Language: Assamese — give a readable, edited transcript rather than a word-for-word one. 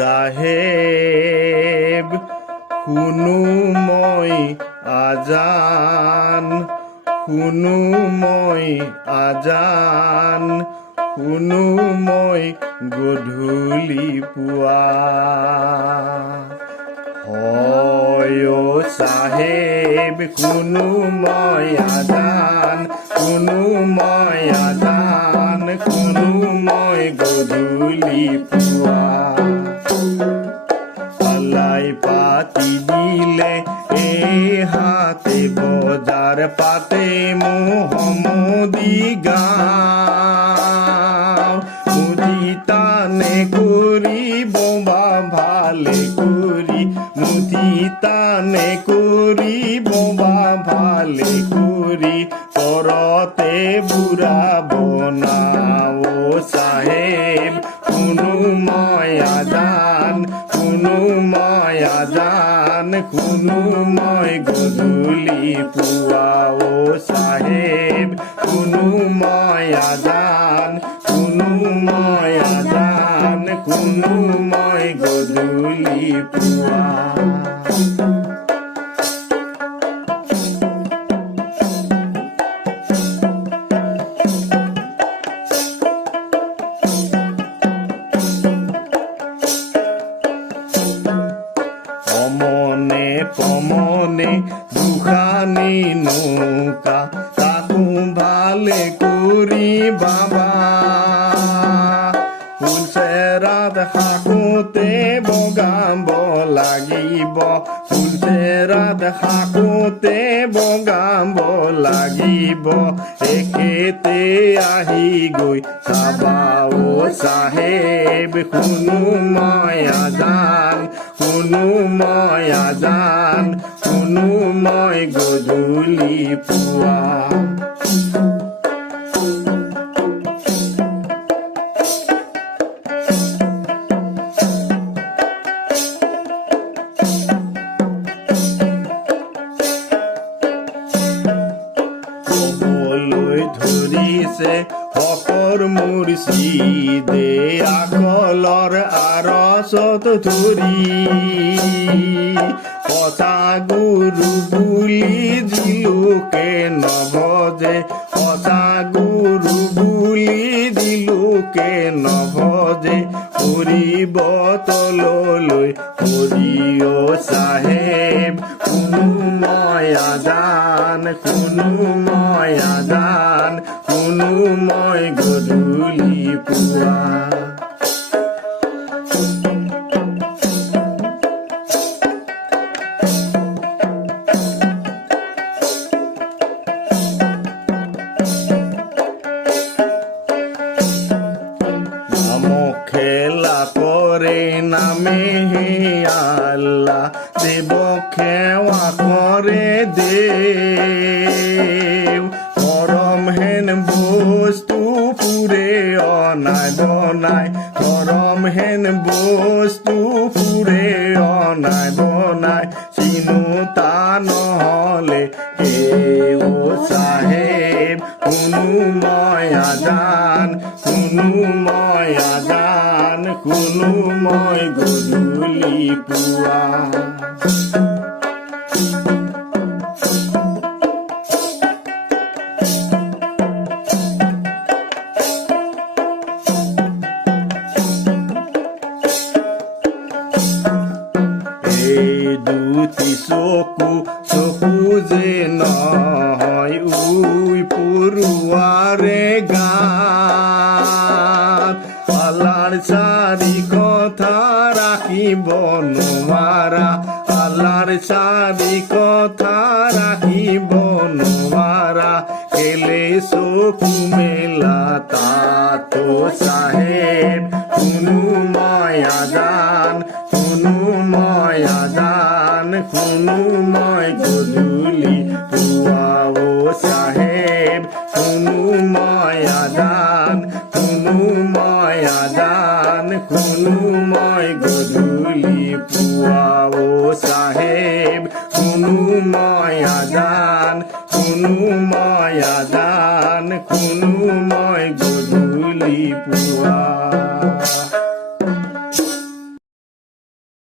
সাহেব শুনো মই আজান, শুনো মই আজান, শুনো মই গধূলি পুৱা। হয় অ সাহেব শুনো মই আজান, শুনো মই আজান, শুনো মই গধূলি পুৱা। পালাই পাতি দিলে এই হাতে বজাৰ পাতে মহম্মদী গাঁও। মুদিতানে কৰিব বা ভালে কৰি, মুদিতানে কৰিব বা ভালে কৰি, পৰতে বুঢ়া বনাও চাহেব শুনো মই আজান, শুনো মই আজান, শুনো মই গধূলি পুৱা। অ চাহেব শুনো মই আজান, শুনো মই আজান, শুনো মই গধূলি পুৱা। অমনে পমনে দুখানি নৌকা, তাকো ভালে কৰি বাবা। ফুলচেৰাত শাকোতে বগাব লাগিব, ফুলচেৰাত শাকোতে বগাব লাগিব। এখেতে আহি গৈ চাবা অ চাহেব শুনো মই আজান, শুনো মই আজান, শুনো মই গধূলি পুৱা। কবলৈ ধৰিছে হকৰ মুৰ্ছিদে আকলৰ আৰচত ধৰি। সঁচা গুৰু বুলি দিলোকে নভজে, সঁচা গুৰু বুলি দিলোকে নভজে। কৰিব তললৈ হৰি অ চাহেব শুনো মই আজান, শুনো মই আজান, শুনো মই গধূলি পুৱা। খেলা কৰে নামে হে আল্লাহ, দেৱ সেৱা কৰে দেৱ। পৰম হেন বস্তু পুৰে অনাই বনাই, পৰম হেন বস্তু পুৰে অনাই বনাই। চিনোতা নহলে কেও চাহেব শুনো মই আজান, শুনো মই আজান, শুনো মই গধূলি পুৱা। এই দুটি চকু, চকু যে নহয় উই পৰুৱাৰে গাত। আল্লাৰ চাৰি কথা ৰাখিব নোৱাৰা, আল্লাৰ চাৰি কথা ৰাখিব নোৱাৰা। কেলে চকু মেলা তাতো চাহেব শুনো মই আজান, শুনো মই আজান, শুনো মই গধূলি পুৱা। অ চাহেব শুনো মই আজান, শুনো মই আজান, শুনো মই গধূলি পুৱা। অ চাহেব শুনো মই আজান, শুনো মই আজান, শুনো মই গধূলি পুৱা।